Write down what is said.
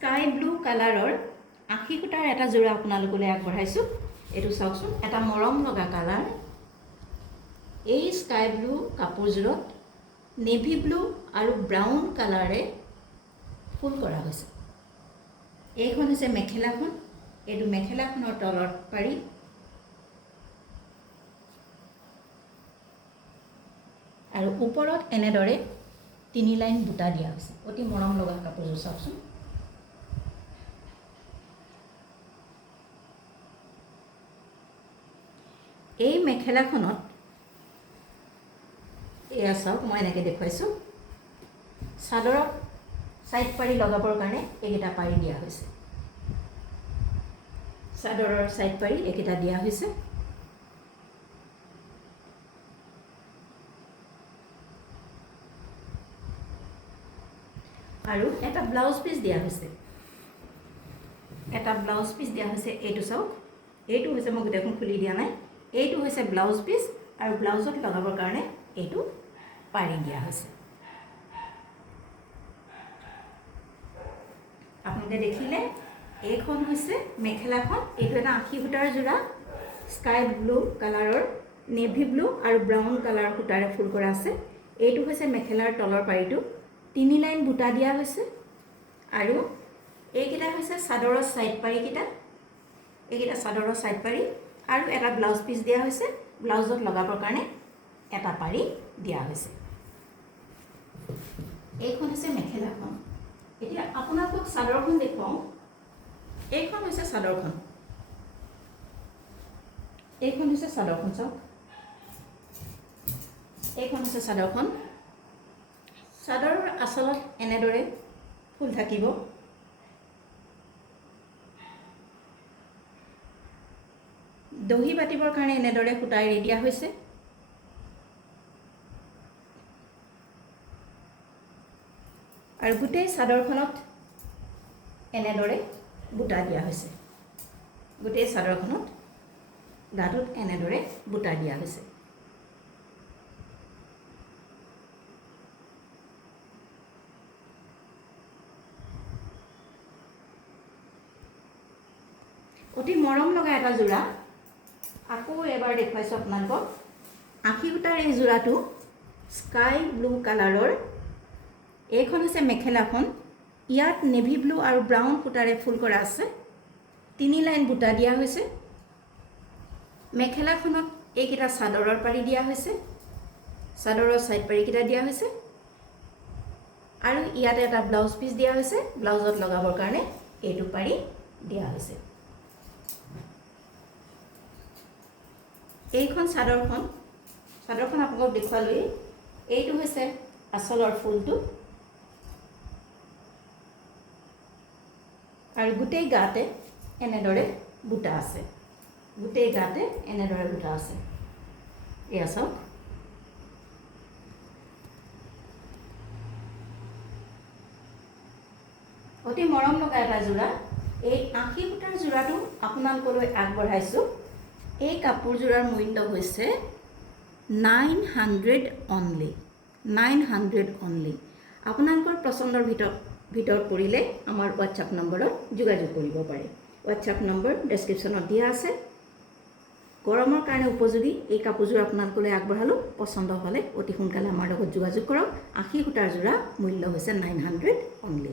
Sky blue কালাৰৰ 80 সূতাৰ এটা জোৰা আপোনালোকলৈ আগবঢ়াইছোঁ। এইটো চাওকচোন, এটা মৰম লগা কালাৰ। এই স্কাই ব্লু কাপোৰযোৰত নেভি ব্লু আৰু ব্ৰাউন কালাৰে ফুল কৰা হৈছে। এইখন হৈছে মেখেলাখন। এইটো মেখেলাখনৰ তলৰ পাৰি। আৰু ওপৰত এনেদৰে 3 লাইন বুটা দিয়া হৈছে। অতি মৰম লগা কাপোৰযোৰ চাওকচোন। এই মেখেলাখনত এয়া চাওক, মই এনেকৈ দেখুৱাইছোঁ। চাদৰত ছাইড পাৰি লগাবৰ কাৰণে এইকেইটা পাৰি দিয়া হৈছে। চাদৰৰ ছাইড পাৰি এইকেইটা দিয়া হৈছে। আৰু এটা ব্লাউজ পিচ দিয়া হৈছে। এটা ব্লাউজ পিচ দিয়া হৈছে। এইটো চাওক, এইটো হৈছে, মই গোটেইখন খুলি দিয়া নাই। এইটো হৈছে ব্লাউজ পিচ আৰু ব্লাউজত লগাবৰ কাৰণে এইটো পাৰি দিয়া হৈছে। আপোনালোকে দেখিলে, এইখন হৈছে মেখেলাখন। এইটো এটা 80 সূতাৰ যোৰা, স্কাই ব্লু কালাৰৰ নেভি ব্লু আৰু ব্ৰাউন কালাৰৰ সূতাৰে ফুল কৰা আছে। এইটো হৈছে মেখেলাৰ তলৰ পাৰিটো। 3 লাইন বুটা দিয়া হৈছে। আৰু এইকেইটা হৈছে চাদৰৰ ছাইড পাৰিকেইটা। এইকেইটা চাদৰৰ ছাইড পাৰি আৰু এটা ব্লাউজ পিচ দিয়া হৈছে। ব্লাউজত লগাবৰ কাৰণে এটা পাৰি দিয়া হৈছে। এইখন হৈছে মেখেলাখন। এতিয়া আপোনালোকক চাদৰখন দেখুৱাওঁ। এইখন হৈছে চাদৰখন। এইখন হৈছে চাদৰখন, চাওক। এইখন হৈছে চাদৰখন। চাদৰৰ আঁচলত এনেদৰে ফুল থাকিব। দহি বাতিবৰ কাৰণে এনেদৰে সূতা এৰি দিয়া হৈছে। আৰু গোটেই চাদৰখনত এনেদৰে বুটা দিয়া হৈছে। গোটেই চাদৰখনত গাটোত এনেদৰে বুটা দিয়া হৈছে। অতি মৰম লগা এটা যোৰা। আকৌ এবাৰ দেখুৱাইছোঁ আপোনালোকক। 80 সূতাৰ এই যোৰাটো স্কাই ব্লু কালাৰৰ। এইখন হৈছে মেখেলাখন। ইয়াত নেভি ব্লু আৰু ব্ৰাউন সূতাৰে ফুল কৰা আছে। 3 লাইন বুটা দিয়া হৈছে। মেখেলাখনত এইকেইটা চাদৰৰ পাৰি দিয়া হৈছে। চাদৰৰ ছাইড পাৰিকেইটা দিয়া হৈছে। আৰু ইয়াতে এটা ব্লাউজ পিচ দিয়া হৈছে। ব্লাউজত লগাবৰ কাৰণে এইটো পাৰি দিয়া হৈছে। এইখন চাদৰখন আপোনালোকক দেখুৱালৈ। এইটো হৈছে আঁচলৰ ফুলটো। আৰু গোটেই গাতে এনেদৰে বুটা আছে। গোটেই গাতে এনেদৰে বুটা আছে। এয়া চাওক। অতি মৰম লগা এটা যোৰা। এই 80 সূতাৰ যোৰাটো আপোনালোকলৈ আগবঢ়াইছোঁ। এই কাপোৰযোৰাৰ মূল্য হৈছে 900 অনলি। 900 অনলি। আপোনালোকৰ পচন্দৰ ভিতৰত পৰিলে আমাৰ হোৱাটছআপ নম্বৰত যোগাযোগ কৰিব পাৰে। হোৱাটছআপ নম্বৰ ডেছক্ৰিপশ্যনত দিয়া আছে। গৰমৰ কাৰণে উপযোগী এই কাপোৰযোৰ আপোনালোকলৈ আগবঢ়ালোঁ। পচন্দ হ'লে অতি সোনকালে আমাৰ লগত যোগাযোগ কৰক। 80 সূতাৰ যোৰা মূল্য হৈছে 900 অনলি।